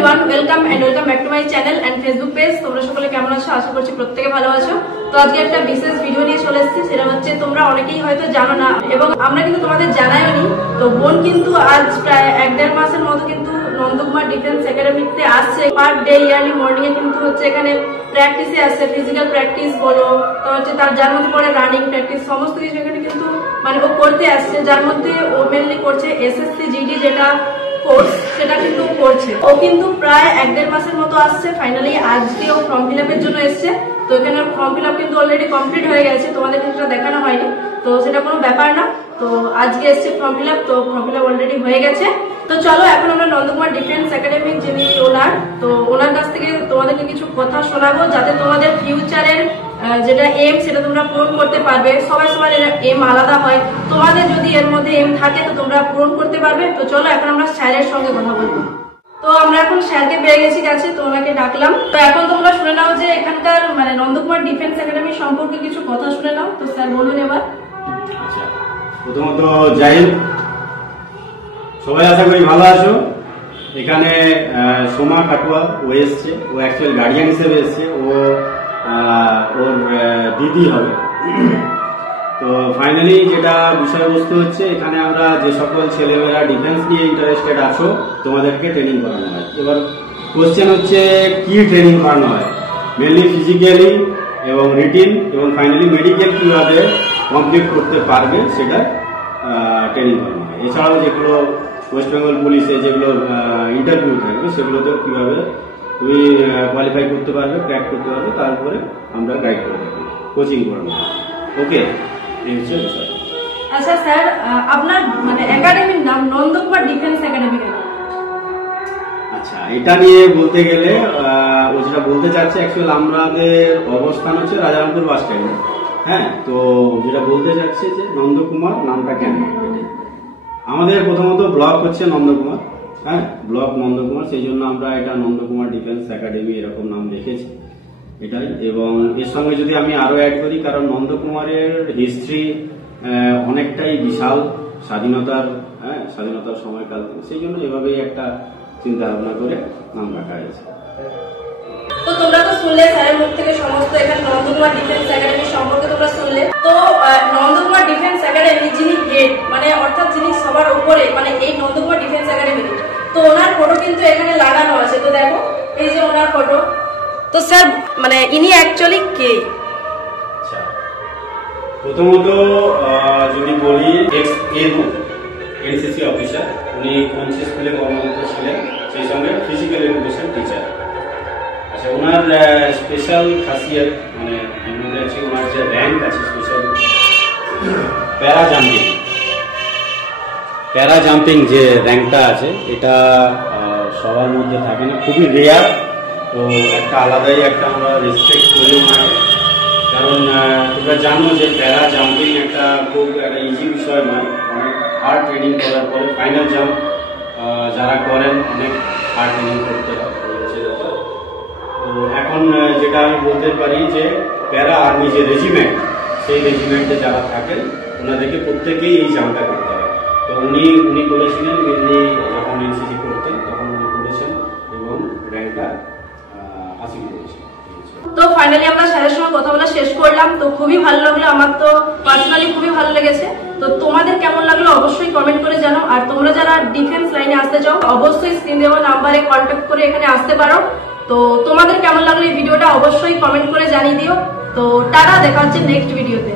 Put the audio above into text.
Everyone, welcome back to my channel and Facebook page. তোমরা সকলে কেমন আছো? আশা করছি প্রত্যেকে ভালো আছো। তো আজকে একটা বিশেষ ভিডিও নিয়ে চলে এসেছি। সেটা হচ্ছে, তোমরা অনেকেই হয়তো জানো না এবং আমরা কিন্তু তোমাদের জানাইও নি। তো বোন কিন্তু আজ প্রায় 1-1.5 মাসের মতো কিন্তু নন্দকুমার ডিফেন্স একাডেমিতে আসছে। পার ডে ইয়ারলি মর্নিং এ কিন্তু হচ্ছে এখানে প্র্যাকটিসে আসছে। ফিজিক্যাল প্র্যাকটিস বলো, তো হচ্ছে তার যার মধ্যে পড়ে রানিং প্র্যাকটিস, সমস্ত কিছু এখানে কিন্তু মানে ও করতে আসছে। যার মধ্যে ও মেনলি করছে এসএসসি জিডি যেটা কোর্স, সেটা কিন্তু করছে। ও কিন্তু প্রায় 1-1.5 মাসের মতো আসছে। ফাইনালি আজকে ও ফর্ম ফিল আপের জন্য এসছে। তো এখানে ফর্ম ফিল আপ কিন্তু অলরেডি কমপ্লিট হয়ে গেছে, তোমাদের সেটা দেখানো হয়নি, তো সেটা কোনো ব্যাপার না। তো আজকে এসছে ফর্ম ফিল আপ, তো ফর্ম ফিল আপ অলরেডি হয়ে গেছে। তো চলো এখন আমরা নন্দকুমার ডিফেন্স একাডেমির যিনি ওনার, তো ওনার কাছ থেকে তোমাদেরকে কিছু কথা শোনাবো, যাতে তোমাদের ফিউচারের যেটা এম সেটা তোমরা পূরণ করতে পারবে। সবার এম আলাদা হয়, তোমাদের যদি এর মধ্যে এম থাকে তো তোমরা পূরণ করতে পারবে। তো চলো এখন আমরা স্যারের সঙ্গে কথা বলবো। তো আমরা এখন স্যারকে পেয়ে গেছি কাছে, তো ওনাকে ডাকলাম। তো এখন তোমরা শুনে নাও যে এখানকার মানে নন্দকুমার ডিফেন্স একাডেমি সম্পর্কে কিছু কথা শুনে নাও। তো স্যার বলুন এবার। আচ্ছা, প্রথমত জয় হিন্দ। সবাই আশা করি ভালো আছো। এখানে সোমা কাটুয়া ও এসছে, ও অ্যাকচুয়াল গার্ডিয়ান হিসেবে এসছে। ওর দিদি হবে। তো ফাইনালি যেটা বিষয়বস্তু হচ্ছে, এখানে আমরা যে সকল ছেলেমেয়েরা ডিফেন্স নিয়ে ইন্টারেস্টেড আছো তোমাদেরকে ট্রেনিং করানো হয়। এবার কোশ্চেন হচ্ছে কি ট্রেনিং করানো হয়? মেনলি ফিজিক্যালি এবং রিটিন এবং ফাইনালি মেডিকেল কিভাবে কমপ্লিট করতে পারবে সেটা ট্রেনিং করানো হয়। এছাড়াও যেগুলো ওয়েস্ট বেঙ্গল পুলিশে যেগুলো ইন্টারভিউ থাকবে সেগুলোতেও কিভাবে তুমি কোয়ালিফাই করতে পারবে, ক্র্যাক করতে পারবে, তারপরে আমরা গাইড করে দেবো, কোচিং করানো হয়। ওকে, এই হচ্ছে বিষয়। আচ্ছা স্যার, আপনার মানে একাডেমির নাম নন্দকুমার ডিফেন্স একাডেমি কেন? আচ্ছা, এটা নিয়ে বলতে গেলে ও যেটা বলতে চাচ্ছে, অ্যাকচুয়াল আমাদের অবস্থান হচ্ছে রাজারামপুর বাস স্ট্যান্ডে। হ্যাঁ, তো যেটা বলতে চাচ্ছে যে নন্দকুমার নামটা কেন, আমাদের প্রথমত ব্লক হচ্ছে নন্দকুমার। হ্যাঁ, ব্লক নন্দকুমার, সেই জন্য আমরা এটা নন্দকুমার ডিফেন্স একাডেমি এরকম নাম রেখেছি এটাই। এবং এর সঙ্গে যদি আমি আরো অ্যাড করি, কারণ নন্দকুমারের হিস্ট্রি অনেকটাই বিশাল, স্বাধীনতার সময়কাল থেকে, সেই জন্য এভাবেই একটা চিন্তা ভাবনা করে নাম রাখা হয়েছে। তো তোমরা তো শুনলে স্যারের মুখ থেকে সমস্ত এখানে নন্দকুমার ডিফেন্স একাডেমি সম্পর্কে তোমরা শুনলে। তো নন্দকুমার ডিফেন্স একাডেমি যিনি হেড, মানে অর্থাৎ যিনি সবার উপরে, মানে এই নন্দকুমার ডিফেন্স একাডেমি, তো ওনার ফটো কিন্তু এখানে লাগানো আছে। তো দেখো, এই যে ওনার ফটো। তো স্যার মানে ইনি অ্যাকচুয়ালি কে? আচ্ছা, প্রথমত যদি বলি, এক্স এনসিসি অফিসার, উনি কঞ্চি স্কুলে কর্মরত ছিলেন, সেই সঙ্গে ফিজিক্যাল এডুকেশন টিচার। আচ্ছা, ওনার স্পেশাল খাসিয়ত মানে এর মধ্যে আছে ওনার যে র্যাঙ্ক আছে স্পেশাল প্যারা জাম্পিং যে র্যাঙ্কটা আছে, এটা সবার মধ্যে থাকে না, খুবই রেয়ার। তো একটা আলাদাই একটা আমরা রেসপেক্ট করি ওনাকে, কারণ তোমরা জানো যে প্যারা জাম্পিং একটা খুব একটা ইজি বিষয় নয়। অনেক হার্ড ট্রেনিং করার পরে ফাইনাল জাম্প যারা করেন অনেক হার্ড ট্রেনিং করতে হয়। তো এখন যেটা আমি বলতে পারি যে প্যারা আর্মি যে রেজিমেন্ট, সেই রেজিমেন্টে যারা থাকেন ওনাদেরকে প্রত্যেকেই এই জাম্পটা করতে হয়। তো উনি করেছিলেন, মেনলি যখন এনসিসি করতেন তখন উনি করেছেন এবং র্যাঙ্কটা হাসিল করেছেন। তো ফাইনালি আমরা স্যারের সঙ্গে কথা বলা শেষ করলাম। তো খুবই ভালো লাগলো, আমার তো পার্সোনালি খুবই ভালো লেগেছে। তো তোমাদের কেমন লাগলো অবশ্যই কমেন্ট করে জানাও। আর তোমরা যারা ডিফেন্স লাইনে আসতে চাও অবশ্যই স্ক্রিন দেওয়া নাম্বারে কন্ট্যাক্ট করে এখানে আসতে পারো। তো তোমাদের কেমন লাগলো এই ভিডিওটা অবশ্যই কমেন্ট করে জানিয়ে দিও। তো টাটা, দেখা হচ্ছে নেক্সট ভিডিওতে।